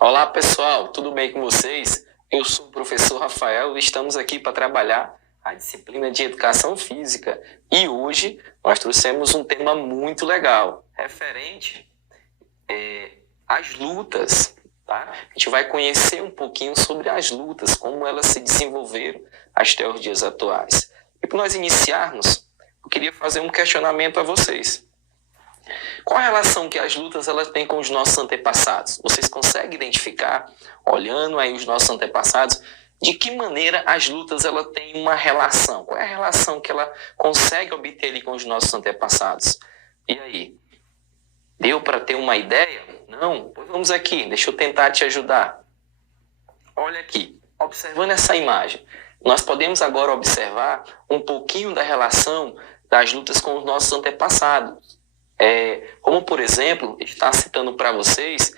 Olá pessoal, tudo bem com vocês? Eu sou o professor Rafael e estamos aqui para trabalhar a disciplina de Educação Física. E hoje nós trouxemos um tema muito legal, referente às lutas. Tá? A gente vai conhecer um pouquinho sobre as lutas, como elas se desenvolveram até os dias atuais. E para nós iniciarmos, eu queria fazer um questionamento a vocês. Qual a relação que as lutas elas têm com os nossos antepassados? Vocês conseguem identificar, olhando aí os nossos antepassados, de que maneira as lutas elas têm uma relação? Qual é a relação que ela consegue obter ali com os nossos antepassados? E aí? Deu para ter uma ideia? Não? Pois vamos aqui, deixa eu tentar te ajudar. Olha aqui, observando essa imagem, nós podemos agora observar um pouquinho da relação das lutas com os nossos antepassados. Como, por exemplo, está citando para vocês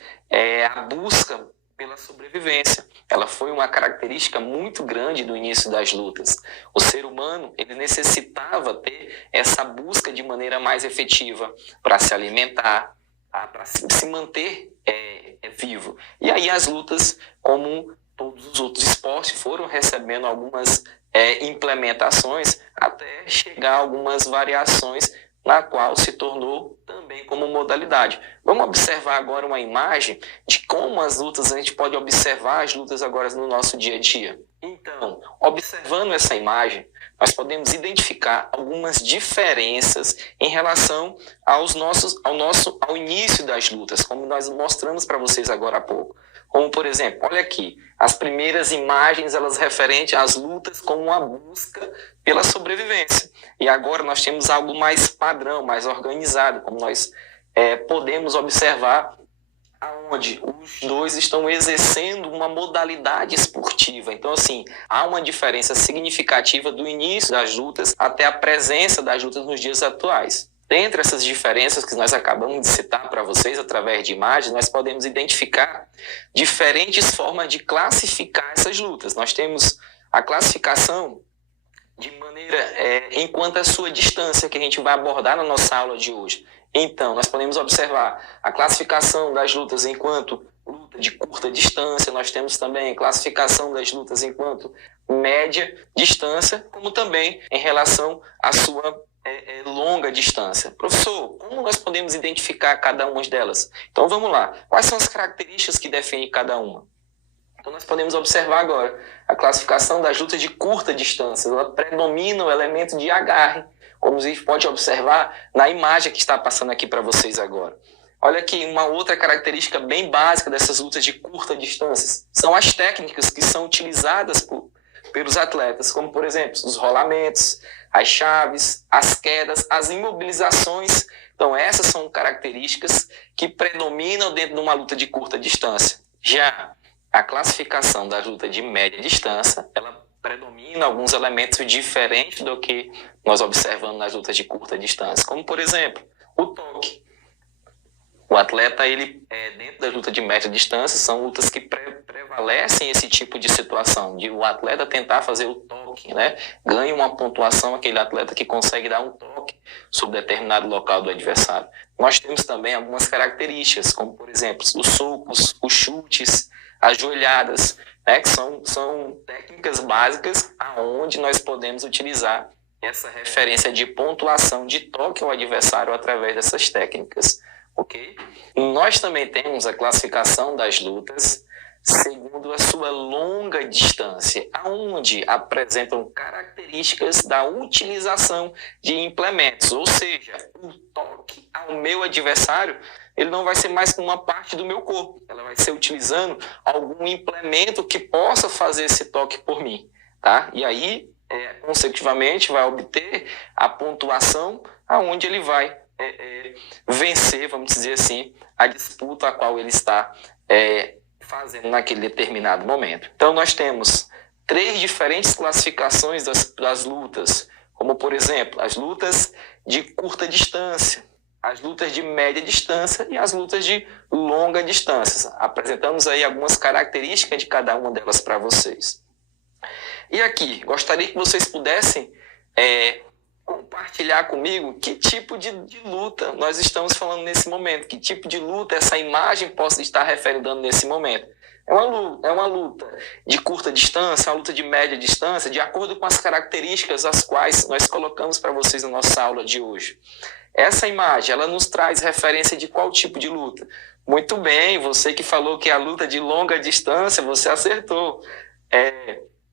a busca pela sobrevivência. Ela foi uma característica muito grande do início das lutas. O ser humano ele necessitava ter essa busca de maneira mais efetiva para se alimentar, para se manter vivo. E aí as lutas, como todos os outros esportes, foram recebendo algumas implementações até chegar a algumas variações na qual se tornou também como modalidade. Vamos observar agora uma imagem de como as lutas, a gente pode observar as lutas agora no nosso dia a dia. Então, observando essa imagem, nós podemos identificar algumas diferenças em relação ao início das lutas, como nós mostramos para vocês agora há pouco. Como, por exemplo, olha aqui, as primeiras imagens, elas referentes às lutas como uma busca pela sobrevivência. E agora nós temos algo mais padrão, mais organizado, como nós podemos observar aonde os dois estão exercendo uma modalidade esportiva. Então, assim, há uma diferença significativa do início das lutas até a presença das lutas nos dias atuais. Dentre essas diferenças que nós acabamos de citar para vocês através de imagens, nós podemos identificar diferentes formas de classificar essas lutas. Nós temos a classificação de maneira enquanto a sua distância, que a gente vai abordar na nossa aula de hoje. Então, nós podemos observar a classificação das lutas enquanto luta de curta distância, nós temos também a classificação das lutas enquanto média distância, como também em relação à sua longa distância. Professor, como nós podemos identificar cada uma delas? Então vamos lá. Quais são as características que definem cada uma? Então nós podemos observar agora a classificação das lutas de curta distância. Ela predomina o elemento de agarre, como a gente pode observar na imagem que está passando aqui para vocês agora. Olha aqui, uma outra característica bem básica dessas lutas de curta distância são as técnicas que são utilizadas pelos atletas, como, por exemplo, os rolamentos, as chaves, as quedas, as imobilizações. Então, essas são características que predominam dentro de uma luta de curta distância. Já a classificação da luta de média distância, ela predomina alguns elementos diferentes do que nós observamos nas lutas de curta distância, como, por exemplo, o toque. O atleta, ele dentro da luta de média distância, são lutas que prevalecem esse tipo de situação, de o atleta tentar fazer o toque, né? Ganha uma pontuação aquele atleta que consegue dar um toque sobre determinado local do adversário. Nós temos também algumas características, como, por exemplo, os socos, os chutes, as joelhadas, né? Que são técnicas básicas aonde nós podemos utilizar essa referência de pontuação de toque ao adversário através dessas técnicas. Ok? Nós também temos a classificação das lutas segundo a sua longa distância, aonde apresentam características da utilização de implementos, ou seja, o toque ao meu adversário, ele não vai ser mais com uma parte do meu corpo, ela vai ser utilizando algum implemento que possa fazer esse toque por mim, tá? E aí, consecutivamente, vai obter a pontuação aonde ele vai vencer, vamos dizer assim, a disputa a qual ele está fazendo naquele determinado momento. Então nós temos 3 diferentes classificações das lutas, como por exemplo, as lutas de curta distância, as lutas de média distância e as lutas de longa distância. Apresentamos aí algumas características de cada uma delas para vocês. E aqui, gostaria que vocês pudessem compartilhar comigo que tipo de luta nós estamos falando nesse momento, que tipo de luta essa imagem possa estar referindo nesse momento. É uma luta de curta distância, uma luta de média distância, de acordo com as características as quais nós colocamos para vocês na nossa aula de hoje. Essa imagem, ela nos traz referência de qual tipo de luta? Muito bem, você que falou que é a luta de longa distância, você acertou.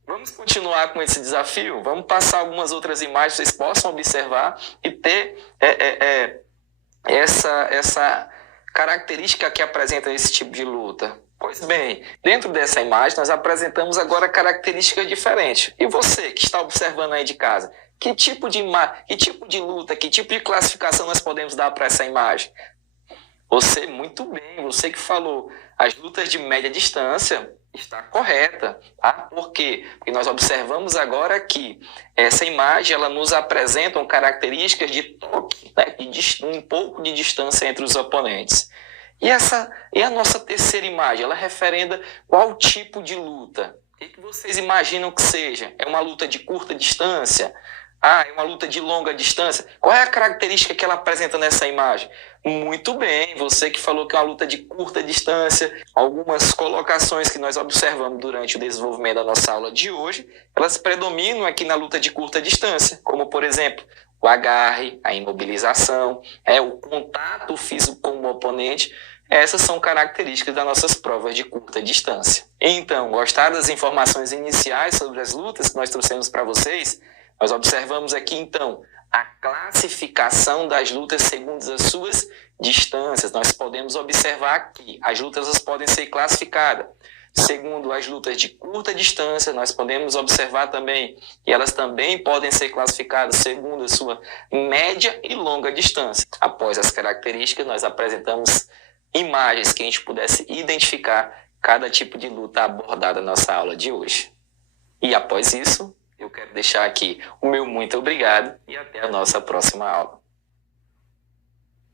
Vamos continuar com esse desafio? Vamos passar algumas outras imagens, vocês possam observar e ter essa característica que apresenta esse tipo de luta. Pois bem, dentro dessa imagem nós apresentamos agora características diferentes. E você que está observando aí de casa, que tipo de luta, que tipo de classificação nós podemos dar para essa imagem? Você, muito bem, você que falou, as lutas de média distância está correta, tá? Por quê? Porque nós observamos agora que essa imagem ela nos apresenta características de toque, né? Um pouco de distância entre os oponentes. E a nossa terceira imagem, ela referenda qual tipo de luta? O que vocês imaginam que seja? É uma luta de curta distância? É uma luta de longa distância? Qual é a característica que ela apresenta nessa imagem? Muito bem, você que falou que é uma luta de curta distância, algumas colocações que nós observamos durante o desenvolvimento da nossa aula de hoje, elas predominam aqui na luta de curta distância, como por exemplo, o agarre, a imobilização, o contato físico com o oponente. Essas são características das nossas provas de curta distância. Então, gostaram das informações iniciais sobre as lutas que nós trouxemos para vocês? Nós observamos aqui, então, a classificação das lutas segundo as suas distâncias. Nós podemos observar que as lutas podem ser classificadas segundo as lutas de curta distância. Nós podemos observar também que elas também podem ser classificadas segundo a sua média e longa distância. Após as características, nós apresentamos imagens que a gente pudesse identificar cada tipo de luta abordada na nossa aula de hoje. E após isso, eu quero deixar aqui o meu muito obrigado e até a nossa próxima aula.